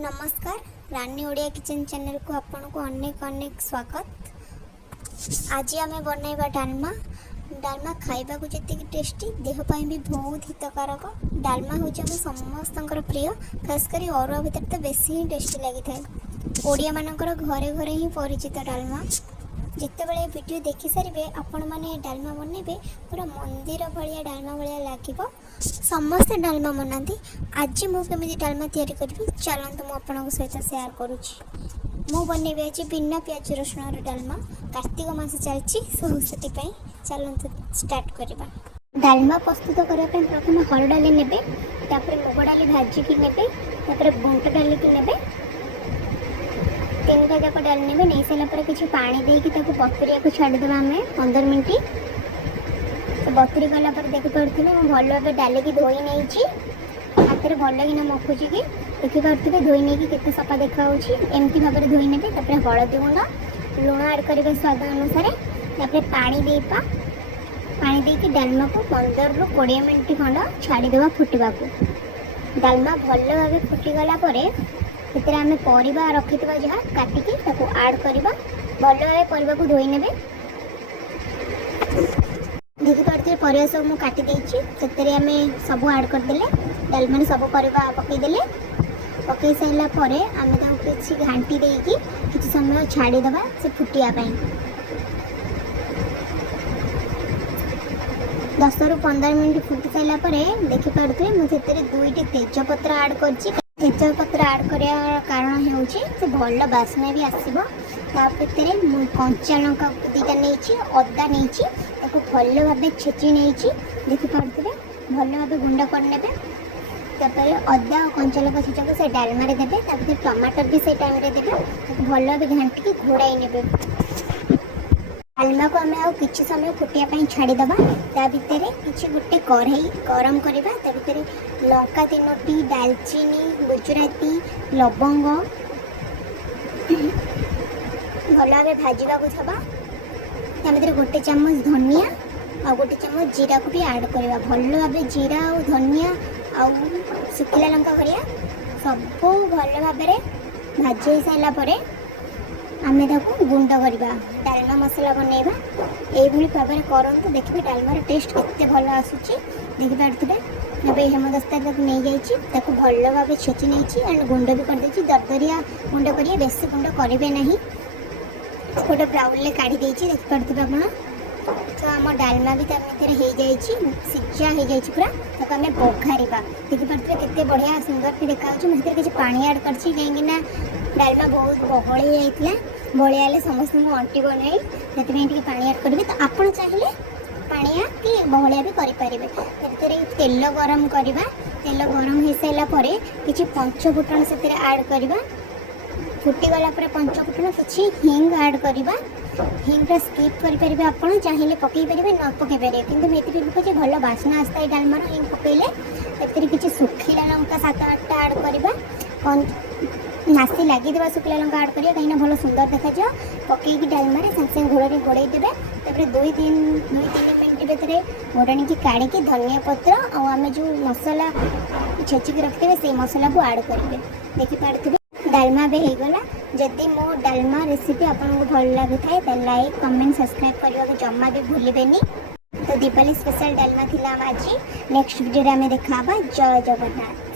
नमस्कार रानी Odia kitchen channel को आपन को अनेक अनेक स्वागत। आज आम बनइबा डालमा। डालमा खाइबा को जी टेस्टी देह भी बहुत हितकारक। डालमा हूँ समस्त प्रिय, खासकर अरुआ भितर तो बेसी ही टेस्टी लगी था। ओडिया मानकर घरे घरे ही परिचित डालमा। जितेबाला वीडियो देखि सारे आपण मैंने डालमा बनइबे पूरा मंदिर भाया डालमा भाया लगे। समस्ते डालमा बनाती। आज मुझे डालमा तैयारी करी चलते मुझे सहित सेयार करुँची। मु बनइबे आज बिना प्याज रसुण डालमा। कार्तिक मास चलती से चलते स्टार्ट करवा। डालमा प्रस्तुत करने प्रथम हर डाली ने, मुग डाली भाजिकी ने, बुंट डाली की ने, तीन जाक डाली ने। नहीं सारापर किसी पानी देकी बतुरिया को छाड़देवा आम 15 मिनट। बतुरी गला देखिपे भल भाव डाली की धोई नहीं हाथ में भल कि मखुची कि देखिपे धोई नहीं के सफा देखा एमती भाव में धोई ने। हलदी गुंड लुण आड करेंगे स्वाद अनुसार। पानी देपा पानी देकी डालमा को 15 ରୁ 20 मिनट खंड छाड़देवा फुटवा को। डालमा भल भाव फुटीगला आम परिबा रखिथिबा जहाँ काटिकी ताको आड करबा। भल भाव परिबा को धोई नेबे। देखि पारते परिबा सब मु काटी देछि। सेतरे आमे सब आड कर देले। डालमा सब परिबा पकई देले। पकई साइला परे आमे ताको किछि घांटी देकी किछि समय छाड़ी दबा से फुटिया पई। 10 ରୁ 15 मिनट फुटी साइला परे देखि पारते मु सेतरे 2टी तेजपत्र आड करछि। तेजपत्र आड करिया कारण हेउछि से भल बास्ना भी आसीबो। ता भितरे मु कंचा लंका दीटा नेछि, अदा नेछि, ताको भल भाबे छेची नेछि। देखि पारते भल भाबे गुंडा कर नेबे। तापर अदा और कंचा लंका छेचा को से डालमा रे देबे। ता भितर टमाटर भी से टाइम रे देबे। ताको भल भाबे घांटी के घोड़ाई नेबे। डालमा को आम आ किछि समय फुटिया पई छाड़ी दबा। ता भितरे किछि गुटे कढ़ई गरम करबा। ता भितरे लंका 3टी, दालचीनी, गुजराती, लवंग भल भाव भाजवा को थबा। ता भितरे गोटे चम्मच धनिया और गोटे चम्मच जीरा को भी ऐड करबा। भल भाव जीरा और धनिया और सुखिला लंका करिया सब भल भाव भाजी साइला परे आमे ताको गुंड करवा। डालमा मसला बनइबा एभली भाव में करंतु। देखिए डालमार टेस्ट केते भल आसुची। देखि पारथिबे एबे हेमदस्ता तक नहीं जाइछि। ताको भल भाव छेची नैछि एंड गुंड भी कर देछि। दरदरिया गुंड करिए, बेसी गुंड करिवे नहीं। गोटे ब्राउन ले काढ़ी देछि। देखि पारथिबे आपण। तो आम डालमा भी तार हो जाइछि, सिजा हो जाइछि पूरा। ताको आमे बघारिबा। देखि पारथिबे केते बढ़िया सुंदर भी देखा होछि। मते किछि पानी ऐड करछि काहेकि ना डालमा बहुत बहली जाइतिला। बहलिया हेले समस्त को अंटी बनाई से पानी ऐड करेंगे। तो आपड़ चाहिए पानिया कि बहलिया भी करें। तेल गरम करवा। तेल गरम हो सारा कि पंचफुटन से ऐड करवा। फुटीगला पंचफुटन कि हिंग ऐड करवा। हिंग स्किप करेंगे आपड़ चाहिए पकई पारे न पकई पारे कि ये भल बास्ना आसता है डालमार। हिंग पकईले किसी सुखिला लंका 7-8टा ऐड करवा। नासी लगी सुखिला लंका ऐड करिया कहीं भल सुंदर देखा जाओ। पकईकी डालमा सागे घोड़े घोड़े देवे। 2-3 मिनट भितर घोड़ाणी की काढ़ी धनिया पत्र और आम जो मसला छेचिकी रखिथे से मसला को ऐड करेंगे। देखिपे डालमा भी होगला। जदि मो डालमा रेसिपी आपको भल लगी थाए तो लाइक कमेंट सब्सक्राइब करने को जमा भी भूलें। तो दीपावली स्पेशल डालमा थिला आज। नेक्स्ट वीडियो में देखा। जय जगन्नाथ।